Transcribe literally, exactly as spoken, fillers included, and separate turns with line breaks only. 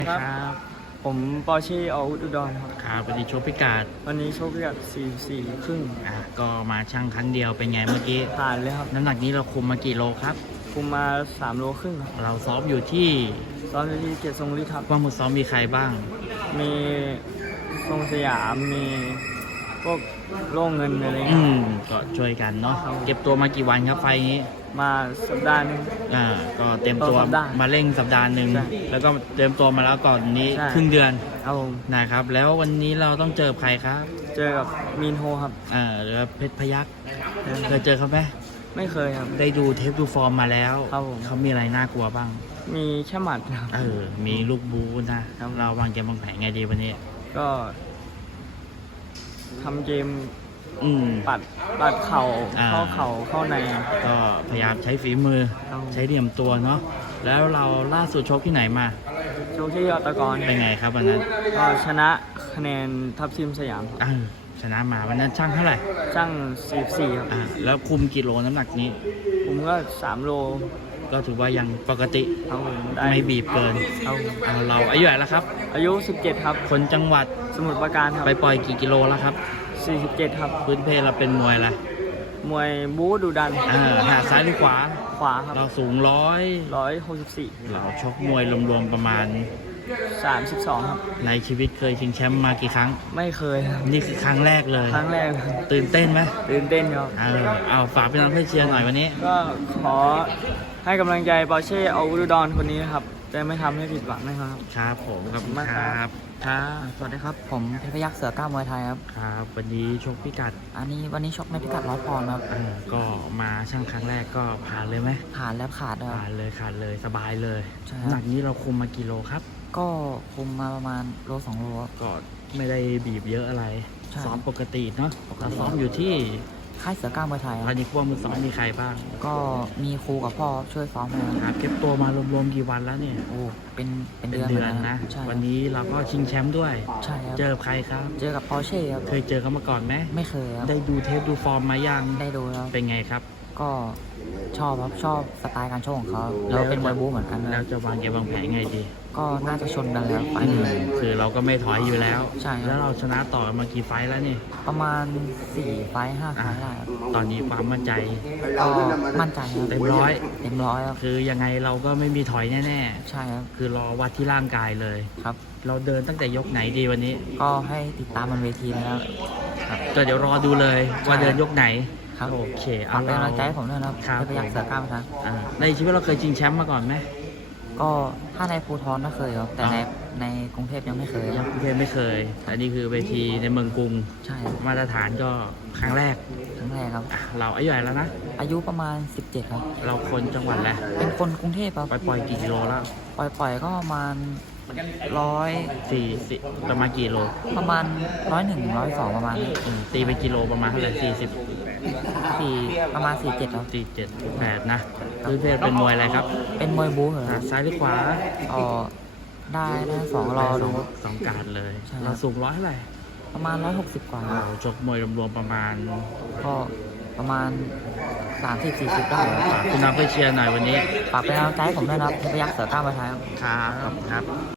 ครับ
ผมปอร์ช่อาวุธอุดรครับ
ครับวันนี้โชว์พิกาด
วันนี้โชคพิกัดสี่สี่ครึ่ง
อ่ะก็มาชั่งครั้งเดียวเป็นไงเมื่อกี้
ผ่านเลยครับ
น้ำหนักนี้เราคุมมากี่โลครับ
คุมมาสามโลครึ่งครับ
เราซ้อมอยู่ที่
ซ้อมอยู่ที่เกียรติทรงฤทธิ์ครับ
ว่างมือซ้อมมีใครบ้าง
มีทรงสยามมีพวกโล่งเงินอะไร
อื
เงี้ย
มก็ช่วยกันเนาะเก็บตัวมากี่วันครับไฟล์นี้
มาสัปดาห์หนึง
อ่าก็เต็มตัว
ต่อสัปดาห์
มาเร่งสัปดาห์หนึ่ง
ใช่
แล้วก็เตรียมตัวมาแล้วก่อนนี้
ใช่
ครึ่งเดือน
เอาผม
นะครับแล้ววันนี้เราต้องเจอใครครับ
เจอกับมีนโฮครับ
อ่าหรือเพชรพยัคฆ์เคยเจอเขาไหม
ไม่เคยครับ
ได้ดูเทปดูฟอร์มมาแล้ว
ครับผม
เขามีอะไรน่ากลัวบ้าง
มีแค่หมัดครับ
เออ มีลูกบูนะครับ เราวางเกมวางแผนไงดีวันนี้
ก็ทำเกม
อืม
ปัดปัดเข่า
อ่า
เข้าเข่าเข้าใน
ก็พยายามใช้ฝีมือ
ครับ
ใช้เหลี่ยมตัวเนาะ แล้วเราล่าสุดชกที่ไหนมา
โชคที่ยอดตะกอน
เป็นไงครับวันนั้น
ก็ชนะคะแนนทัพทีมสยามครับ
เออชนะมาวันนั้นช่างเท่าไหร่
ช่างสี่สี่ครับ
อ่า แล้วคุมกิโลน้ำหนักนี้
ผมก็สามโล
ก็ถือว่ายังปกติ
เอาผมได้
ไม่บีบเกิน
เอา
เอาเราอายุเท่าไหร่แล้วครับ
อายุสิบเจ็ดครับ
คนจังหวัด
สมุทรปราการครับ
ไปปล่อยกี่กิโลแล้วครับ
สี่สิบเจ็ดครับ
พื้นเพเราเป็นมวยอะไร
มวยบู๊ดูดัน
อ่าหาซ้ายหรือขวา
ขวาครับ
เราสูงร้อย
ร้อยหกสิบสี่
เราชกมวยรวมๆประมาณ
สามสิบสองครับ
ในชีวิตเคยชิงแชมป์มากี่ครั้ง
ไม่เคยครับ
นี่คือครั้งแรกเลย
ครั้งแรกครับ
ตื่นเต้นไหม
ตื่นเต้นครับ
เออเอาฝากพี่น้องให้เชียร์หน่อยวันนี้
ก็ขอให้กำลังใจปอร์เช่อาวุธอุดรคนนี้นะครับจะไม่ทำให้ผิดหวังนะครับ
ครับผมขอบคุณ
มาก
ค
ครั
รับ
บ
ครับ
สวัสดีครับ ผมเพชรพยัคฆ์เสือก้าวมวยไทยครับ
ครับ วันนี้ชกพิกัด
อันนี้วันนี้ชกในพิกัดร้อยปอนด์ครับ
เออก็มาช่างครั้งแรกก็ผ่านเลยไหม
ผ่านแล้วขาดด้วยค
ผ่า
รับ
นเลยขาดเลยสบายเลย
ใช่ครับ
หนักนี้เราคุมมากี่โลครับ
ก็คุมมาประมาณโลสองโลครับ
ก็ไม่ได้บีบเยอะอะไร
ใช่
ซ้อมปกติเนาะ
ปกติ
เราซ้อมอยู่ที่
ค่ายเสือก้าวมวยไทยค
ตอ
รั
น
บ
นี้พวกมือซ้อมมีใครบ้าง
ก็มีครูกับพ่อช่วยซ้อมนะครับ
ครับเก็บตัวมารวมๆกี่วันแล้วเนี่ย
โอ้เป็นเป็น
เป็น
เดือน
เดือน
หมืกั
นะ
ใช่ครับ
วันนี้เราก็ชิงแชมป์ด้วย
ใช่ครับ
เจอใครครับ
เจอกับปอร์เช่ครับ
เคยเจอเขามาก่อนไหม
ไม่เคยครับ
ได้ดูเทปดูฟอร์มมายัง
ได้ดูแล้ว
เป็นไงครับ
ก็ชอบครับชอบสไตล์การโชว์ของเขาแล้วเป็นมวยบู๊เหมือนกันนะ
แล้วจะวางเกมวางแผนไงดี
ก็น่าจะชนกันเลยครับไฟล์
อื
นี้
มคือเราก็ไม่ถอยอยู่แล้ว
ใช่ครับ
แล้วเราชนะต่อมากี่ไฟท์แล้วนี่
ประมาณสี่ไฟล์ห้าไฟ
อ่ะ
ล์ได้ครับ
ตอนนี้ความมั่นใจ
ก็มั่นใจครับ
เต็มร้อย
เต็มร้อยครับ
คือยังไงเราก็ไม่มีถอยแน่
ใช่ครับ
ๆ คือรอวัดที่ร่างกายเลย
ครับ
เราเดินตั้งแต่ยกไหนดีวันนี้
ก็ให้ติดตามบนเวทีนะครับ
ครับก็เดี๋ยวรอดูเลยว่าเดินยกไหน
ครับ
โอเค
ฝากเป็นกำลังใจให้ผมด้วยนะครับ
ครับ
ให้พยักเสือก้าวนะครับ
อ่าในชีวิตเราเคยชิงแชมป์มาก่อนไหม
ก็ถ้าในภูทรก็เคยครับ แต่ในในกรุงเทพยังไม่เคยค
ยั
รั
ง
บ
เพียไม่เคย อันนี้คือเวทีในเมืองกรุง
ใช่ครับ
มาตรฐานก็ครั้งแรก
ครั้งแรกครับ
อ่ะเราอายุเท่าไหร่แล้วนะ
อายุประมาณสิบเจ็ดครับ
เราคนจังหวัดแหละ
เป็นคนกรุงเทพครับ
ไปปล่อยกี่กิโลแล้ว
ปล่อยปล่อยก็ประมาณร้อย
สี่สิบประมาณกี่โล
ประมาณร้อยหนึ่งร้อยสองประมาณนี้
อืมตีไปกิโลประมาณเท่าไหร่สี่สิบ
สี่ประมาณสี่เจ็ดครับ
สี่เจ็ดแปดนะพื้นเพศเป็นมวยอะไรครับ
เป็นมวยบู๊เหรอค
อ่ะ
รับ
ซ้ายหรือขวา
อ๋อได้ได้สองรอดู
สองการเลย
ใช่ครับ
เราสูงร้อยเท่าไหร่
ประมาณร้อยหกสิบกว่าค
เรา
รับ
ชกมวยรวมๆประมาณ
ก็ประมาณสามสิบสี่สิบได้ครับ
ฝากคุณน้องไปเชียร์หน่อยวันนี้
ฝากเป็นกำลังใจให้ผมด้วยนะครับพยักเสือก้าวมวยไทยครับ
ครับขอบคุณครับ